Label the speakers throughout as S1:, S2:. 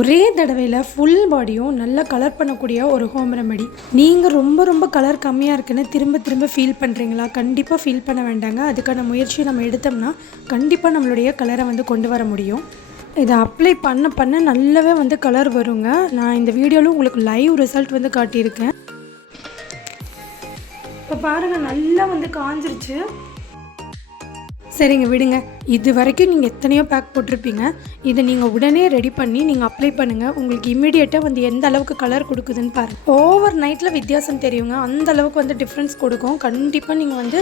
S1: ஒரே தடவையில் ஃபுல் பாடியும் நல்லா கலர் பண்ணக்கூடிய ஒரு ஹோம் ரெமெடி நீங்கள் ரொம்ப ரொம்ப கலர் கம்மியாக இருக்குன்னு திரும்ப திரும்ப ஃபீல் பண்ணுறீங்களா கண்டிப்பாக ஃபீல் பண்ண வேண்டாங்க. அதுக்கான முயற்சியை நம்ம எடுத்தோம்னா கண்டிப்பாக நம்மளுடைய கலரை வந்து கொண்டு வர முடியும். இதை அப்ளை பண்ண பண்ண நல்லாவே வந்து கலர் வருங்க. நான் இந்த வீடியோவில் உங்களுக்கு லைவ் ரிசல்ட் வந்து காட்டியிருக்கேன். இப்போ பாருங்கள் நல்லா வந்து காஞ்சிருச்சு. சரிங்க விடுங்க. இது வரைக்கும் நீங்கள் எத்தனையோ பேக் போட்டிருப்பீங்க. இதை நீங்கள் உடனே ரெடி பண்ணி நீங்கள் அப்ளை பண்ணுங்கள் உங்களுக்கு இம்மிடியேட்டாக வந்து எந்த அளவுக்கு கலர் கொடுக்குதுன்னு பாருங்கள் ஓவர் நைட்டில் வித்தியாசம் தெரியுங்க. அந்த அளவுக்கு வந்து டிஃப்ரென்ஸ் கொடுக்கும். கண்டிப்பாக நீங்கள் வந்து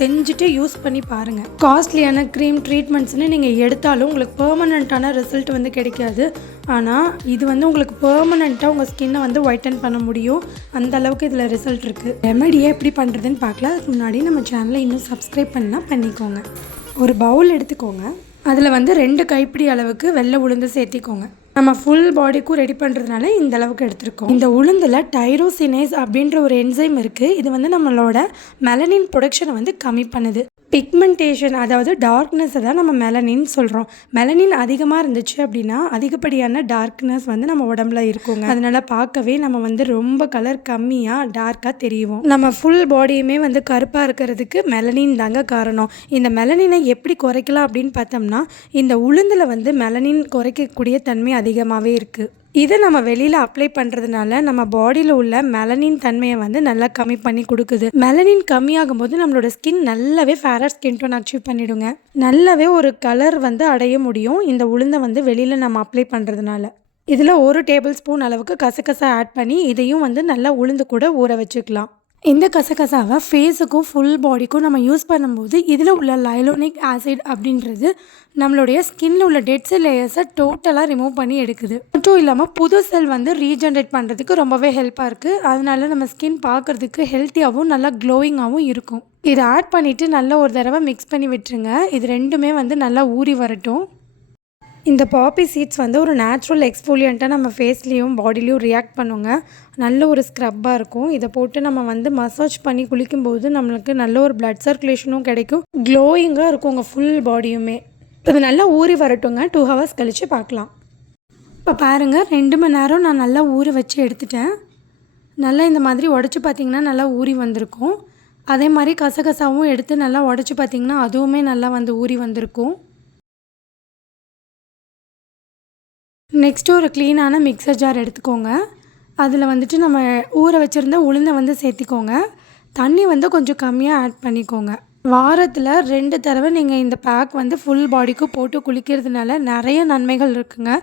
S1: செஞ்சுட்டு யூஸ் பண்ணி பாருங்கள் காஸ்ட்லியான க்ரீம் ட்ரீட்மெண்ட்ஸ்னு நீங்கள் எடுத்தாலும் உங்களுக்கு பெர்மனண்ட்டான ரிசல்ட் வந்து கிடைக்காது. ஆனால் இது வந்து உங்களுக்கு பெர்மனண்ட்டாக உங்கள் ஸ்கின்னை வந்து ஒயிட்டன் பண்ண முடியும். அந்த அளவுக்கு இதில் ரிசல்ட் இருக்குது ரெமெடியை எப்படி பண்ணுறதுன்னு பார்க்கலாம். அதுக்கு முன்னாடி நம்ம சேனலை இன்னும் சப்ஸ்கிரைப் பண்ணால் பண்ணிக்கோங்க. ஒரு பவுல் எடுத்துக்கோங்க. அதில் வந்து ரெண்டு கைப்பிடி அளவுக்கு வெள்ளை உளுந்து சேர்த்திக்கோங்க. நம்ம ஃபுல் பாடிக்கும் ரெடி பண்ணுறதுனால இந்த அளவுக்கு எடுத்திருக்கோம். இந்த உளுந்தில் டைரோசினேஸ் அப்படின்ற ஒரு என்சைம் இருக்குது இது வந்து நம்மளோட மெலனின் ப்ரொடக்ஷனை வந்து கம்மி பண்ணுது. பிக்மெண்டேஷன் அதாவது டார்க்னஸை தான் நம்ம மெலனின் சொல்கிறோம் மெலனின் அதிகமாக இருந்துச்சு அப்படின்னா அதிகப்படியான டார்க்னஸ் வந்து நம்ம உடம்புல இருக்குங்க. அதனால் பார்க்கவே நம்ம வந்து ரொம்ப கலர் கம்மியாக டார்க்காக தெரியும் நம்ம ஃபுல் பாடியுமே வந்து கருப்பாக இருக்கிறதுக்கு மெலனின் தாங்க காரணம். இந்த மெலனினை எப்படி குறைக்கலாம் அப்படின்னு பார்த்தோம்னா இந்த உளுந்தில் வந்து மெலனின் குறைக்கக்கூடிய தன்மை அதிகமாகவே இருக்குது இதை நம்ம வெளியில் அப்ளை பண்ணுறதுனால நம்ம பாடியில் உள்ள மெலனின் தன்மையை வந்து நல்லா கம்மி பண்ணி கொடுக்குது. மெலனின் கம்மியாகும் போது நம்மளோட ஸ்கின் நல்லாவே ஃபேரர் ஸ்கின் டோன் அச்சீவ் பண்ணிவிடுங்க நல்லாவே ஒரு கலர் வந்து அடைய முடியும். இந்த உளுந்தை வந்து வெளியில் நம்ம அப்ளை பண்ணுறதுனால இதில் ஒரு டேபிள் ஸ்பூன் அளவுக்கு கசகசா ஆட் பண்ணி இதையும் வந்து நல்லா உளுந்து கூட ஊற வச்சுக்கலாம். இந்த கசகசாவை ஃபேஸுக்கும் ஃபுல் பாடிக்கும் நம்ம யூஸ் பண்ணும்போது இதில் உள்ள லைலோனிக் ஆசிட் அப்படின்றது நம்மளுடைய ஸ்கின்ல உள்ள டெட் செல் லேயர்ஸை டோட்டலாக ரிமூவ் பண்ணி எடுக்குது. மட்டும் இல்லாமல் புது செல் வந்து ரீஜென்ரேட் பண்ணுறதுக்கு ரொம்பவே ஹெல்ப்பாக இருக்குது அதனால நம்ம ஸ்கின் பார்க்குறதுக்கு ஹெல்த்தியாகவும் நல்லா க்ளோயிங்காகவும் இருக்கும். இதை ஆட் பண்ணிவிட்டு நல்லா ஒரு தடவை மிக்ஸ் பண்ணி விட்டுருங்க. இது ரெண்டுமே வந்து நல்லா ஊறி வரட்டும். இந்த பாப்பி சீட்ஸ் வந்து ஒரு நேச்சுரல் எக்ஸ்ஃபோலியண்ட்டாக நம்ம ஃபேஸ்லேயும் பாடிலையும் ரியாக்ட் பண்ணுங்க. நல்ல ஒரு ஸ்க்ரப்பாக இருக்கும். இதை போட்டு நம்ம வந்து மசாஜ் பண்ணி குளிக்கும்போது நம்மளுக்கு நல்ல ஒரு பிளட் சர்க்குலேஷனும் கிடைக்கும். க்ளோயிங்காக இருக்கும் உங்கள் ஃபுல் பாடியுமே இது நல்லா ஊறி வரட்டுங்க. டூ ஹவர்ஸ் கழித்து பார்க்கலாம். இப்போ பாருங்கள் ரெண்டு மணி நேரம் நான் நல்லா ஊற வச்சு எடுத்துட்டேன். நல்லா இந்த மாதிரி உடச்சி பார்த்தீங்கன்னா நல்லா ஊறி வந்திருக்கும். அதே மாதிரி கசகசாவும் எடுத்து நல்லா உடச்சி பார்த்தீங்கன்னா அதுவுமே நல்லா வந்து ஊறி வந்திருக்கும். நெக்ஸ்ட்டு ஒரு க்ளீனான மிக்சர் ஜார் எடுத்துக்கோங்க. அதில் வந்துட்டு நம்ம ஊற வச்சுருந்த உளுந்தை வந்து சேர்த்திக்கோங்க. தண்ணி வந்து கொஞ்சம் கம்மியாக ஆட் பண்ணிக்கோங்க. வாரத்தில் ரெண்டு தடவை நீங்கள் இந்த பேக் வந்து ஃபுல் பாடிக்கும் போட்டு குளிக்கிறதுனால நிறைய நன்மைகள் இருக்குங்க.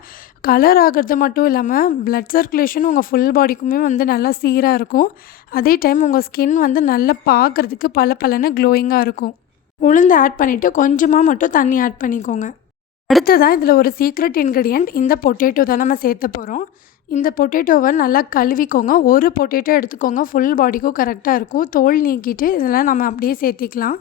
S1: கலர் ஆகிறது மட்டும் இல்லாமல் ப்ளட் சர்க்குலேஷன் உங்கள் ஃபுல் பாடிக்குமே வந்து நல்லா சீராக இருக்கும். அதே டைம் உங்கள் ஸ்கின் வந்து நல்லா பார்க்குறதுக்கு பல பலன்னு க்ளோயிங்காக இருக்கும். உளுந்து ஆட் பண்ணிவிட்டு கொஞ்சமாக மட்டும் தண்ணி ஆட் பண்ணிக்கோங்க. அடுத்ததாக இதில் ஒரு சீக்ரெட் இன்க்ரீடியண்ட் இந்த பொட்டேட்டோ தான் நம்ம சேர்த்த போகிறோம் இந்த பொட்டேட்டோவை நல்லா கழுவிக்கோங்க. ஒரு பொட்டேட்டோ எடுத்துக்கோங்க. ஃபுல் பாடிக்கும் கரெக்டாக இருக்கும். தோல் நீக்கிட்டு இதெல்லாம் நம்ம அப்படியே சேர்த்திக்கலாம்.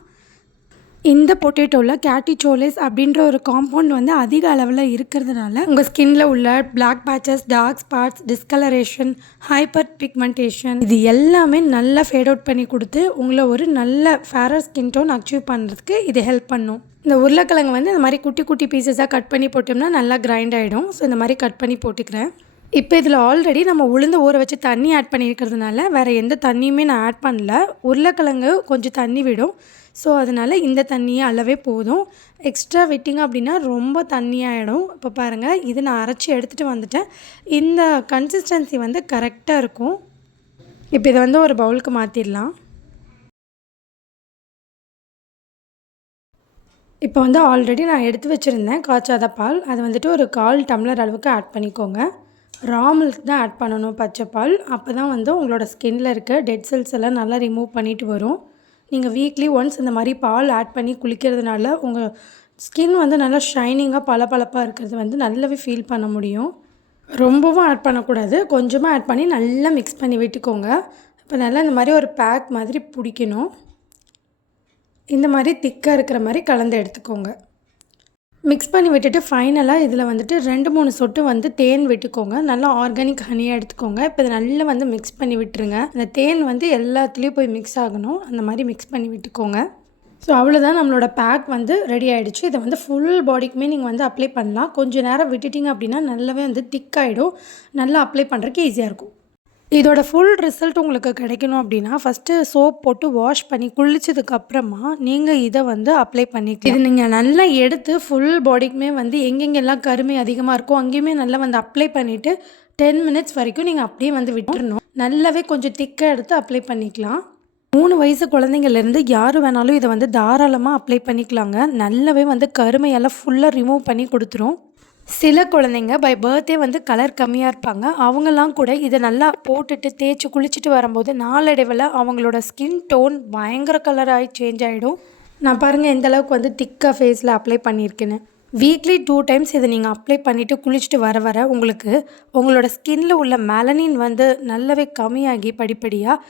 S1: இந்த பொட்டேட்டோவில் கேட்டிச்சோலிஸ் அப்படின்ற ஒரு காம்பவுண்ட் வந்து அதிக அளவில் இருக்கிறதுனால உங்கள் ஸ்கின்ல உள்ள black patches dark spots discolouration hyperpigmentation இது எல்லாமே நல்லா ஃபேட் அவுட் பண்ணி கொடுத்து உங்களை ஒரு நல்ல ஃபேரர் ஸ்கின் டோன் அச்சீவ் பண்ணுறதுக்கு இது ஹெல்ப் பண்ணும். இந்த உருளைக்கிழங்கு வந்து இந்த மாதிரி குட்டி குட்டி பீசஸாக கட் பண்ணி போட்டோம்னா நல்லா கிரைண்ட் ஆகிடும் ஸோ இந்த மாதிரி கட் பண்ணி போட்டுக்கிறேன். இப்போ இதில் ஆல்ரெடி நம்ம உளுந்து ஊற வச்சு தண்ணி ஆட் பண்ணியிருக்கிறதுனால வேறு எந்த தண்ணியுமே நான் ஆட் பண்ணல. உருளைக்கிழங்கு கொஞ்சம் தண்ணி விடும். ஸோ அதனால் இந்த தண்ணியை அளவே போதும். எக்ஸ்ட்ரா விட்டிங்க அப்படின்னா ரொம்ப தண்ணியாகிடும் இப்போ பாருங்கள் இது நான் அரைச்சி எடுத்துகிட்டு வந்துட்டேன். இந்த கன்சிஸ்டன்சி வந்து கரெக்டாக இருக்கும். இப்போ இதை வந்து ஒரு பவுலுக்கு மாற்றிடலாம் இப்போ வந்து ஆல்ரெடி நான் எடுத்து வச்சுருந்தேன் காய்ச்சாத பால். அது வந்துட்டு ஒரு கால் டம்ளர் அளவுக்கு ஆட் பண்ணிக்கோங்க. ரா மில்க் தான் ஆட் பண்ணணும் பச்சை பால். அப்போ தான் வந்து உங்களோட ஸ்கின்னில் இருக்க டெட் செல்ஸ் எல்லாம் நல்லா ரிமூவ் பண்ணிட்டு வரும். நீங்கள் வீக்லி ஒன்ஸ் இந்த மாதிரி பால் ஆட் பண்ணி குளிக்கிறதுனால உங்கள் ஸ்கின் வந்து நல்லா ஷைனிங்காக பளபளப்பாக இருக்கிறது வந்து நல்லாவே ஃபீல் பண்ண முடியும். ரொம்பவும் ஆட் பண்ணக்கூடாது. கொஞ்சமாக ஆட் பண்ணி நல்லா மிக்ஸ் பண்ணி விட்டுக்கோங்க. இப்போ நல்லா இந்த மாதிரி ஒரு பேக் மாதிரி பிடிக்கணும். இந்த மாதிரி திக்காக இருக்கிற மாதிரி கலந்து எடுத்துக்கோங்க. மிக்ஸ் பண்ணி விட்டுட்டு ஃபைனலாக இதில் வந்துட்டு ரெண்டு மூணு சொட்டு வந்து தேன் விட்டுக்கோங்க. நல்லா ஆர்கானிக் ஹனியாக எடுத்துக்கோங்க. இப்போ இதை நல்லா வந்து மிக்ஸ் பண்ணி விட்டுருங்க. அந்த தேன் வந்து எல்லாத்துலேயும் போய் மிக்ஸ் ஆகணும். அந்த மாதிரி மிக்ஸ் பண்ணி விட்டுக்கோங்க. ஸோ அவ்வளோதான் நம்மளோட பேக் வந்து ரெடி ஆகிடுச்சு இதை வந்து ஃபுல் பாடிக்குமே நீங்கள் வந்து அப்ளை பண்ணலாம். கொஞ்சம் நேரம் விட்டுட்டிங்க அப்படின்னா நல்லாவே வந்து திக் ஆகிடும் நல்லா அப்ளை பண்ணுறதுக்கு ஈஸியாக இருக்கும். இதோட ஃபுல் ரிசல்ட் உங்களுக்கு கிடைக்கணும் அப்படின்னா ஃபஸ்ட்டு சோப் போட்டு வாஷ் பண்ணி குளிச்சதுக்கு அப்புறமா நீங்கள் இதை வந்து அப்ளை பண்ணிக்கலாம். இது நீங்கள் நல்லா எடுத்து ஃபுல் பாடிக்குமே வந்து எங்கெங்கெல்லாம் கருமை அதிகமாக இருக்கோ அங்கேயுமே நல்லா வந்து அப்ளை பண்ணிவிட்டு டென் மினிட்ஸ் வரைக்கும் நீங்கள் அப்படியே வந்து விட்டுறணும். நல்லாவே கொஞ்சம் திக்காக எடுத்து அப்ளை பண்ணிக்கலாம். மூணு வயசு குழந்தைங்கள்லேருந்து யார் வேணாலும் இதை வந்து தாராளமாக அப்ளை பண்ணிக்கலாங்க. நல்லாவே வந்து கருமையெல்லாம் ஃபுல்லாக ரிமூவ் பண்ணி கொடுத்துரும். சில குழந்தைங்க பை பர்த்டே வந்து கலர் கம்மியாக இருப்பாங்க. அவங்கெல்லாம் கூட இதை நல்லா போட்டுட்டு தேய்ச்சி குளிச்சுட்டு வரும்போது நாளடைவில் அவங்களோட ஸ்கின் டோன் பயங்கர கலராகி சேஞ்ச் ஆகிடும் நான் பாருங்கள் எந்த அளவுக்கு வந்து திக்காக ஃபேஸில் அப்ளை பண்ணியிருக்கேன்னு. வீக்லி டூ டைம்ஸ் இதை நீங்கள் அப்ளை பண்ணிவிட்டு குளிச்சுட்டு வர வர உங்களுக்கு உங்களோட ஸ்கின்ல உள்ள மெலனின் வந்து நல்லாவே கம்மியாகி படிப்படியாக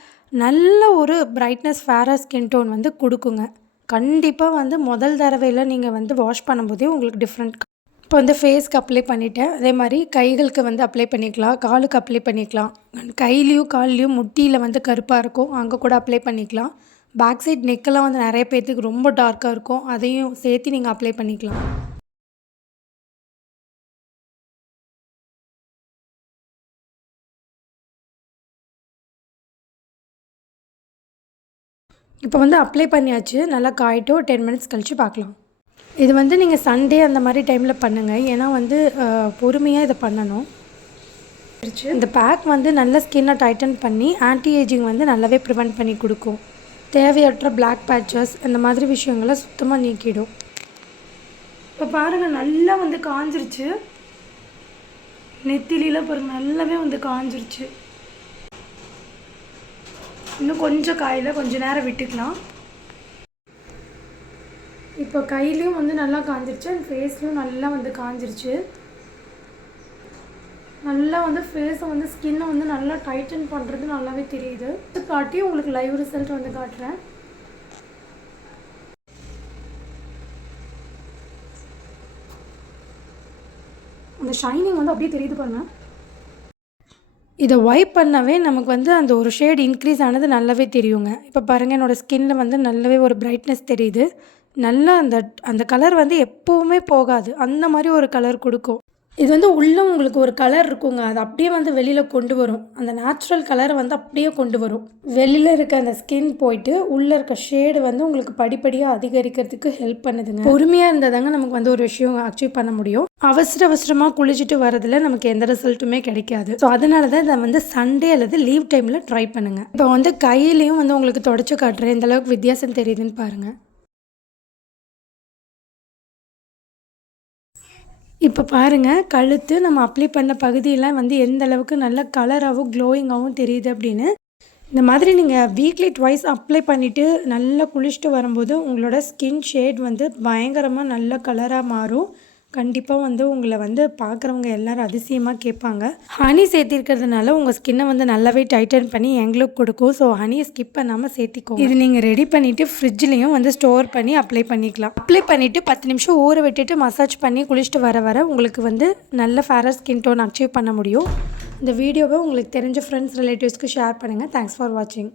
S1: நல்ல ஒரு பிரைட்னஸ் ஃபேராக ஸ்கின் டோன் வந்து கொடுக்குங்க. கண்டிப்பாக வந்து முதல் தடவையில் நீங்கள் வந்து வாஷ் பண்ணும்போதே உங்களுக்கு டிஃப்ரெண்ட் இப்போ வந்து ஃபேஸ்க்கு அப்ளை பண்ணிட்டேன். அதே மாதிரி கைகளுக்கு வந்து அப்ளை பண்ணிக்கலாம். காலுக்கு அப்ளை பண்ணிக்கலாம். கையிலையும் கால்லையும் முட்டியில் வந்து கருப்பாக இருக்கும். அங்கே கூட அப்ளை பண்ணிக்கலாம். பேக் சைட் நெக்கெல்லாம் வந்து நிறைய பேர்த்துக்கு ரொம்ப டார்க்காக இருக்கும். அதையும் சேர்த்து நீங்கள் அப்ளை பண்ணிக்கலாம். இப்போ வந்து அப்ளை பண்ணியாச்சு. நல்லா காயிட்டும். டென் மினிட்ஸ் கழித்து பார்க்கலாம். இது வந்து நீங்கள் சண்டே அந்த மாதிரி டைமில் பண்ணுங்கள் ஏன்னா வந்து பொறுமையாக இதை பண்ணணும். இந்த பேக் வந்து நல்ல ஸ்கின்னை டைட்டன் பண்ணி ஆன்டி ஏஜிங் வந்து நல்லாவே ப்ரிவெண்ட் பண்ணி கொடுக்கும். தேவையற்ற பிளாக் பேட்சஸ் அந்த மாதிரி விஷயங்களை சுத்தமாக நீக்கிடும். இப்போ பாருங்கள் நல்லா வந்து காஞ்சிருச்சு. நெத்திலியில் பாருங்கள் நல்லாவே வந்து காஞ்சிருச்சு. இன்னும் கொஞ்சம் காயில் கொஞ்சம் நேரம் விட்டுக்கலாம். இப்போ கையிலையும் வந்து நல்லா காஞ்சிருச்சு அண்ட் ஃபேஸ்லையும் நல்லா வந்து காஞ்சிருச்சு. நல்லா வந்து ஃபேஸை வந்து ஸ்கின்னை வந்து நல்லா டைட்டன் பண்ணுறது நல்லாவே தெரியுது. காட்டி உங்களுக்கு லைவ் ரிசல்ட் வந்து காட்டுறேன். அந்த ஷைனிங் வந்து அப்படியே தெரியுது பாருங்கள் இதை ஒய்ப் பண்ணவே நமக்கு வந்து அந்த ஒரு ஷேட் இன்க்ரீஸ் ஆனது நல்லாவே தெரியுங்க. இப்போ பாருங்கள் என்னோடய ஸ்கின்னில் வந்து நல்லாவே ஒரு பிரைட்னஸ் தெரியுது. நல்லா அந்த அந்த கலர் வந்து எப்போவுமே போகாது. அந்த மாதிரி ஒரு கலர் கொடுக்கும். இது வந்து உள்ளே உங்களுக்கு ஒரு கலர் இருக்குங்க. அது அப்படியே வந்து வெளியில் கொண்டு வரும். அந்த நேச்சுரல் கலரை வந்து அப்படியே கொண்டு வரும். வெளியில் இருக்க அந்த ஸ்கின் போயிட்டு உள்ளே இருக்க ஷேடு வந்து உங்களுக்கு படிப்படியாக அதிகரிக்கிறதுக்கு ஹெல்ப் பண்ணுதுங்க. பொறுமையாக இருந்தால் தாங்க நமக்கு வந்து ஒரு விஷயம் அச்சீவ் பண்ண முடியும். அவசர அவசரமாக குளிச்சுட்டு வரதுல நமக்கு எந்த ரிசல்ட்டுமே கிடைக்காது. ஸோ அதனால தான் இதை வந்து சண்டே அல்லது லீவ் டைமில் ட்ரை பண்ணுங்கள் இப்போ வந்து கையிலையும் வந்து உங்களுக்கு தொடச்சி காட்டுறேன். இந்த அளவுக்கு வித்தியாசம் தெரியுதுன்னு பாருங்கள் இப்போ பாருங்கள் கழுத்து நம்ம அப்ளை பண்ண பகுதியெல்லாம் வந்து எந்த அளவுக்கு நல்ல கலராகவும் க்ளோயிங்காகவும் தெரியுது அப்படின்னு. இந்த மாதிரி நீங்கள் வீக்லி ட்வைஸ் அப்ளை பண்ணிவிட்டு நல்லா குளிச்சுட்டு வரும்போது உங்களோட ஸ்கின் ஷேட் வந்து பயங்கரமாக நல்ல கலராக மாறும். கண்டிப்பாக வந்து உங்களை வந்து பார்க்குறவங்க எல்லோரும் அதிசயமாக கேட்பாங்க. ஹனி சேர்த்திருக்கிறதுனால உங்கள் ஸ்கின்னை வந்து நல்லாவே டைட்டன் பண்ணி எங்களுக்கு கொடுக்கும். ஸோ ஹனியை ஸ்கிப் பண்ணாமல் சேர்த்திக்கோ இது நீங்கள் ரெடி பண்ணிவிட்டு ஃப்ரிட்ஜ்லேயும் வந்து ஸ்டோர் பண்ணி அப்ளை பண்ணிக்கலாம். அப்ளை பண்ணிவிட்டு பத்து நிமிஷம் ஊற விட்டுட்டு மசாஜ் பண்ணி குளிச்சுட்டு வர வர உங்களுக்கு வந்து நல்ல ஃபேரர் ஸ்கின் டோன் அச்சீவ் பண்ண முடியும். இந்த வீடியோவை உங்களுக்கு தெரிஞ்ச ஃப்ரெண்ட்ஸ் ரிலேட்டிவ்ஸ்க்கு ஷேர் பண்ணுங்கள் தேங்க்ஸ் ஃபார் வாட்சிங்